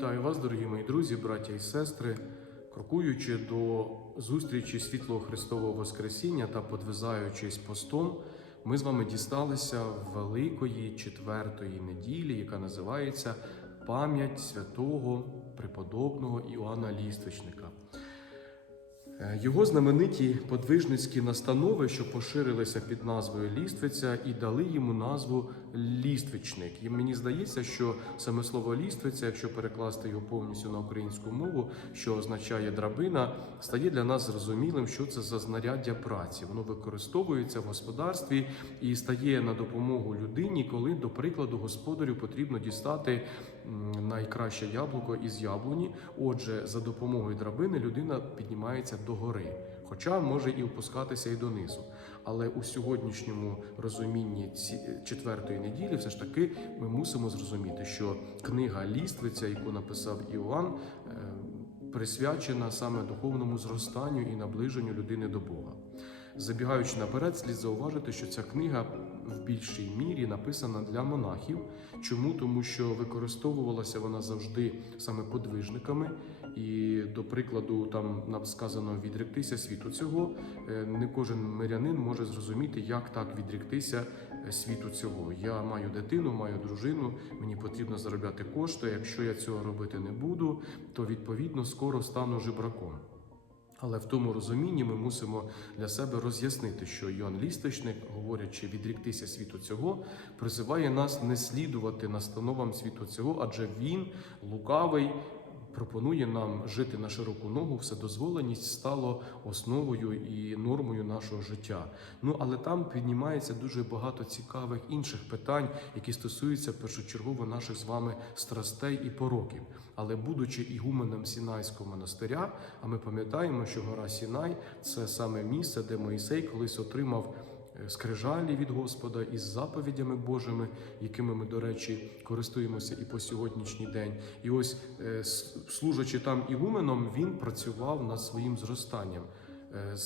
Вітаю вас, дорогі мої друзі, браття і сестри. Крокуючи до зустрічі світлого Христового Воскресіння та подвизаючись постом, ми з вами дісталися великої четвертої неділі, яка називається Пам'ять святого преподобного Іоанна Ліствичника. Е, Його знамениті подвижницькі настанови, що поширилися під назвою Ліствиця, і дали йому назву Ліствичник. І мені здається, що саме слово ліствиця, якщо перекласти його повністю на українську мову, що означає драбина, стає для нас зрозумілим, що це за знаряддя праці. Воно використовується в господарстві і стає на допомогу людині, коли, до прикладу, господарю потрібно дістати найкраще яблуко із яблуні. Отже, за допомогою драбини людина піднімається до гори, хоча може і опускатися і донизу. Але у сьогоднішньому розумінні ці четвертої неділі, все ж таки, ми мусимо зрозуміти, що книга Ліствиця, яку написав Іоанн, е, присвячена саме духовному зростанню і наближенню людини до Бога. Забігаючи наперед, слід зауважити, що ця книга в більшій мірі написана для монахів. Чому? Тому що використовувалася вона завжди саме подвижниками, і до прикладу, там нам сказано відректися світу цього. Е, Не кожен мирянин може зрозуміти, як так відректися е, світу цього. Я маю дитину, маю дружину, мені потрібно заробляти кошти. Якщо я цього робити не буду, то відповідно скоро стану жебраком. Але в тому розумінні ми мусимо для себе роз'яснити, що Йоанн Лісточник, говорячи відріктися світу цього, призиває нас не слідувати настановам світу цього, адже він лукавий. Пропонує нам жити на широку ногу, вседозволеність стало основою і нормою нашого життя. Ну але там піднімається дуже багато цікавих інших питань, які стосуються першочергово наших з вами страстей і пороків. Але будучи ігуменом Сінайського монастиря, а ми пам'ятаємо, що гора Сінай це саме місце, де Моїсей колись отримав скрижалі від Господа із заповідями Божими, якими ми, до речі, користуємося і по сьогоднішній день. І ось, е, служачи там ігуменом, він працював над своїм зростанням. е,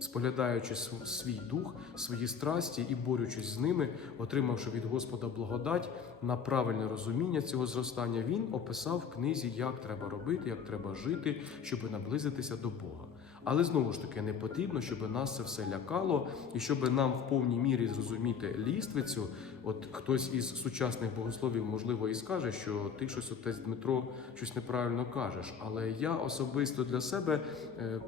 Споглядаючи свій дух, свої страсті і борючись з ними, отримавши від Господа благодать на правильне розуміння цього зростання, він описав в книзі, як треба робити, як треба жити, щоб наблизитися до Бога. Але знову ж таки не потрібно, щоб нас це все лякало, і щоб нам в повній мірі зрозуміти ліствицю. От хтось із сучасних богословів, можливо, і скаже, що ти щось отець Дмитро щось неправильно кажеш. Але я особисто для себе. е,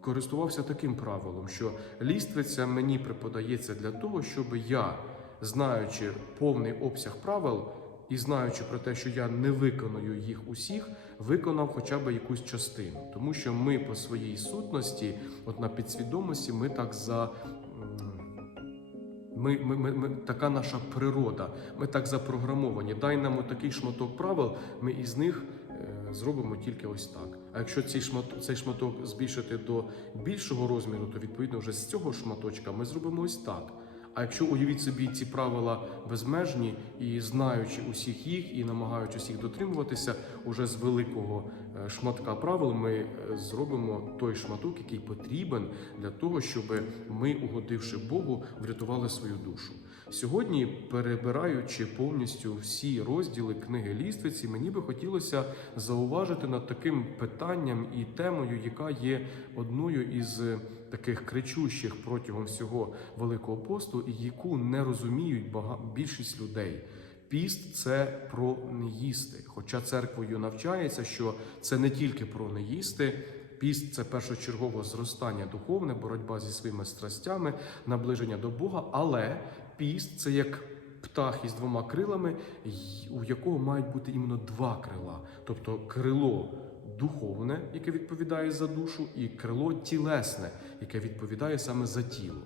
Користувався таким правилом, що ліствиця мені преподається для того, щоб я, знаючи повний обсяг правил і знаючи про те, що я не виконую їх усіх, виконав хоча б якусь частину. Тому що ми по своїй сутності, от на підсвідомості, ми так за. Ми, ми, ми, ми, така наша природа, ми так запрограмовані. Дай нам такий шматок правил, ми із них е, зробимо тільки ось так. А якщо цей шматок, цей шматок збільшити до більшого розміру, то відповідно вже з цього шматочка ми зробимо ось так. А якщо уявіть собі ці правила безмежні і знаючи усіх їх і намагаючись їх дотримуватися, уже з великого е, шматка правил ми е, зробимо той шматок, який потрібен для того, щоб ми, угодивши Богу, врятували свою душу. Сьогодні, перебираючи повністю всі розділи книги Ліствиці, мені би хотілося зауважити над таким питанням і темою, яка є одною із таких кричущих протягом всього Великого посту, і яку не розуміють більшість людей. Піст це про не їсти. Хоча церквою навчається, що це не тільки про не їсти. Піст це першочергово зростання духовне, боротьба зі своїми страстями, наближення до Бога. Але піст це як птах із двома крилами, у якого мають бути іменно два крила, тобто крило духовне, яке відповідає за душу, і крило тілесне, яке відповідає саме за тіло.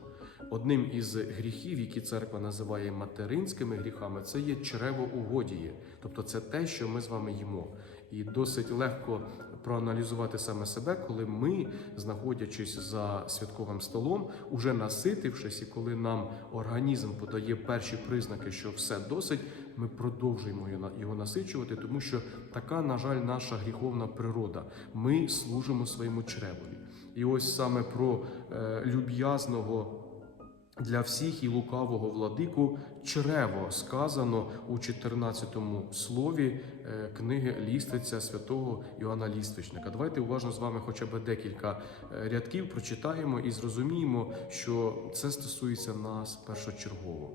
Одним із гріхів, які церква називає материнськими гріхами, це є чревоугодіє, тобто це те, що ми з вами їмо. І досить легко проаналізувати саме себе, коли ми, знаходячись за святковим столом, уже наситившись, і коли нам організм подає перші признаки, що все досить, ми продовжуємо його насичувати, тому що така, на жаль, наша гріховна природа. Ми служимо своєму чревові. І ось саме про е, люб'язного Для всіх і лукавого владику чрево сказано у 14 слові е, книги лістиця святого Іоанна Лістичника. Давайте уважно з вами хоча б декілька е, рядків прочитаємо і зрозуміємо, що це стосується нас першочергово.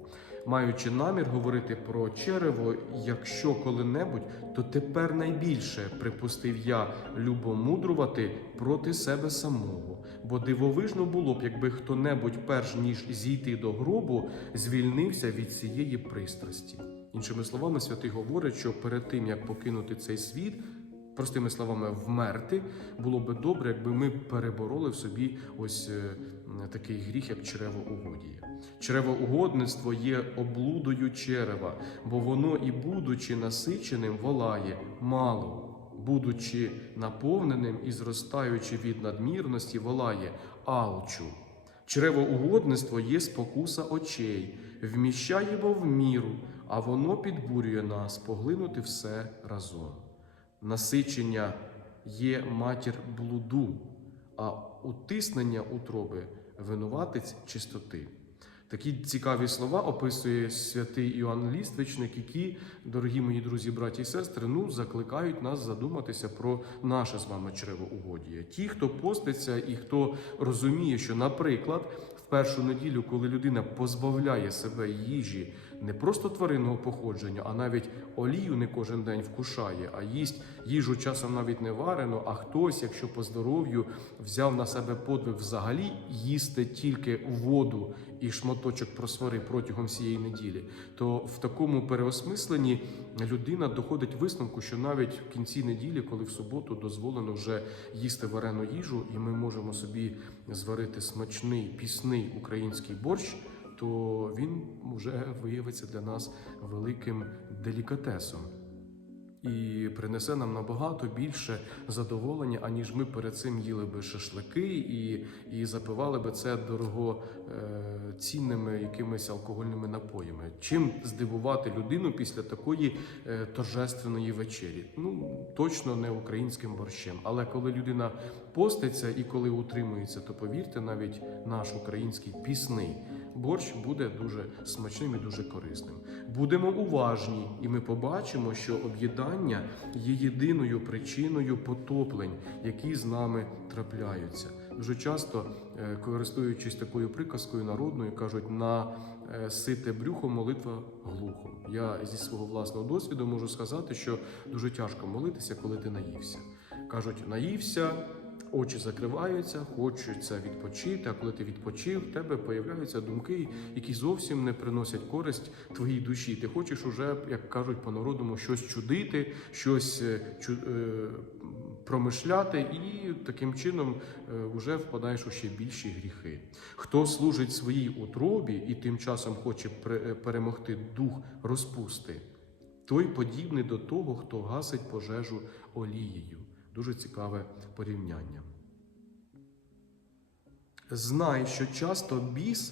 Маючи намір говорити про черево, якщо коли-небудь, то тепер найбільше припустив я любомудрувати проти себе самого. Бо дивовижно було б, якби хто-небудь, перш ніж зійти до гробу, звільнився від цієї пристрасті. Іншими словами, святий говорить, що перед тим як покинути цей світ, простими словами, вмерти, було би добре, якби ми перебороли в собі ось е, такий гріх, як чревоугодія. Чревоугодництво є облудою черева, бо воно і будучи насиченим, волає мало, будучи наповненим і зростаючи від надмірності, волає алчу. Чревоугодництво є спокуса очей, вміщає бо в міру, а воно підбурює нас поглинути все разом. Насичення є матір блуду, а утиснення утроби винуватець чистоти. Такі цікаві слова описує святий Іоанн Ліствичник, які, дорогі мої друзі, браті і сестри, ну закликають нас задуматися про наше з вами чревоугодія. Ті, хто поститься і хто розуміє, що, наприклад, в першу неділю, коли людина позбавляє себе їжі не просто тваринного походження, а навіть олію не кожен день вкушає, а їсть їжу часом навіть не варену, а хтось, якщо по здоров'ю взяв на себе подвиг взагалі їсти тільки воду і шматочок просвари протягом всієї неділі, то в такому переосмисленні людина доходить висновку, що навіть в кінці неділі, коли в суботу дозволено вже їсти варену їжу, і ми можемо собі зварити смачний пісний український борщ, то він вже виявиться для нас великим делікатесом. І принесе нам набагато більше задоволення, аніж ми перед цим їли би шашлики і, і запивали би це дорого е, якимись алкогольними напоями. Чим здивувати людину після такої е, торжественної вечері? Ну точно не українським борщем. Але коли людина поститься і коли утримується, то повірте, навіть наш український пісний борщ буде дуже смачним і дуже корисним. Будемо уважні, і ми побачимо, що об'їдання є єдиною причиною потоплень, які з нами трапляються. Дуже часто, е, користуючись такою приказкою народною, кажуть на е, сите брюхо молитва глухо. Я зі свого власного досвіду можу сказати, що дуже тяжко молитися, коли ти наївся. Кажуть, наївся. Очі закриваються, хочеться відпочити. А коли ти відпочив, в тебе появляються думки, які зовсім не приносять користь твоїй душі. Ти хочеш уже, як кажуть по-народному, щось чудити, щось е, е, промишляти, і таким чином е, вже впадаєш у ще більші гріхи. Хто служить своїй утробі і тим часом хоче перемогти дух розпусти, той подібний до того, хто гасить пожежу олією. Дуже цікаве порівняння. Знай, що часто біс,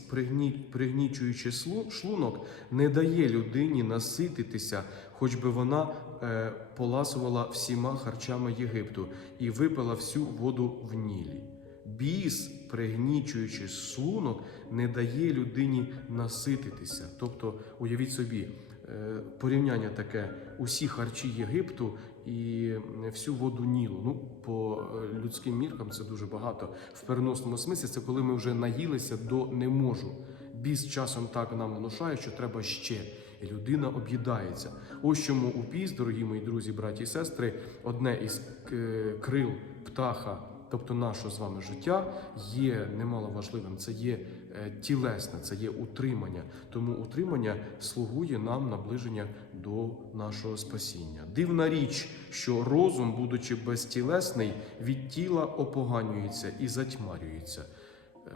пригнічуючи шлунок, не дає людині насититися, хоч би вона е, поласувала всіма харчами Єгипту і випила всю воду в Нілі. Біс, пригнічуючи шлунок, не дає людині насититися. Тобто, уявіть собі, е, порівняння таке: усі харчі Єгипту і всю воду Нілу. Ну, по е, людським міркам це дуже багато. В переносному смислі це коли ми вже наїлися до не можу. Біс часом так нам внушає, що треба ще. І людина об'їдається. Ось чому у піс, дорогі мої друзі, браті і сестри, одне із е, крил птаха, тобто наше з вами життя, є немало важливим. Це є е, тілесне, це є утримання. Тому утримання слугує нам наближення до нашого спасіння. Дивна річ, що розум, будучи безтілесний, від тіла опоганюється і затьмарюється. Е,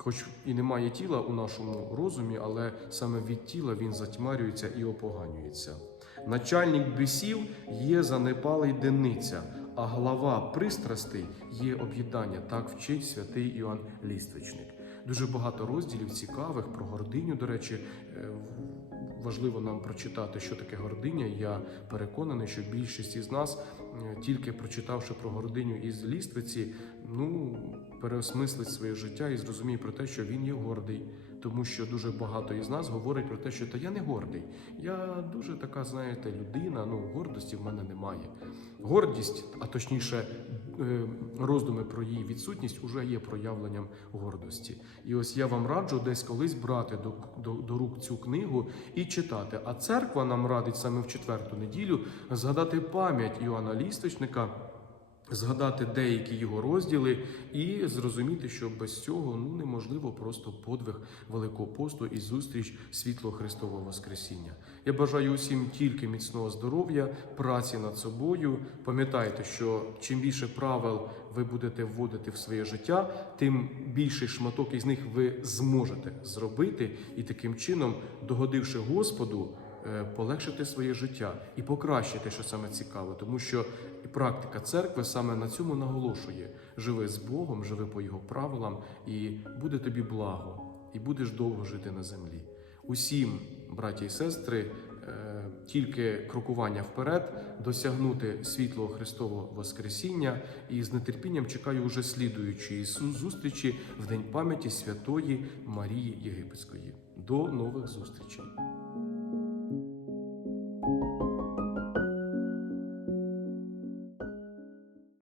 Хоч і немає тіла у нашому розумі, але саме від тіла він затьмарюється і опоганюється. Начальник бісів є занепалий денниця, а глава пристрастей є об'єднання. Так вчить святий Іоанн Ліствичник. Дуже багато розділів цікавих про гординю. До речі, е, важливо нам прочитати, що таке гординя. Я переконаний, що більшість із нас, тільки прочитавши про гординю із ліствиці, ну переосмислить своє життя і зрозуміє про те, що він є гордий, тому що дуже багато із нас говорить про те, що та я не гордий. Я дуже така, знаєте, людина. Ну гордості в мене немає. Гордість, а точніше, е, роздуми про її відсутність, уже є проявленням гордості. І ось я вам раджу десь колись брати до, до, до рук цю книгу і читати. А церква нам радить саме в четверту неділю згадати пам'ять Іоанна Лісточника. Згадати деякі його розділи і зрозуміти, що без цього ну неможливо просто подвиг Великого посту і зустріч світлого Христового Воскресіння. Я бажаю усім тільки міцного здоров'я, праці над собою. Пам'ятайте, що чим більше правил ви будете вводити в своє життя, тим більший шматок із них ви зможете зробити, і таким чином, догодивши Господу, полегшити своє життя і покращити, що саме цікаво, тому що і практика церкви саме на цьому наголошує: живи з Богом, живи по Його правилам, і буде тобі благо, і будеш довго жити на землі. Усім, браті і сестри, е, тільки крокування вперед, досягнути світлого Христового Воскресіння і з нетерпінням чекаю уже слідуючої зустрічі в день пам'яті святої Марії Єгипетської. До нових зустрічей!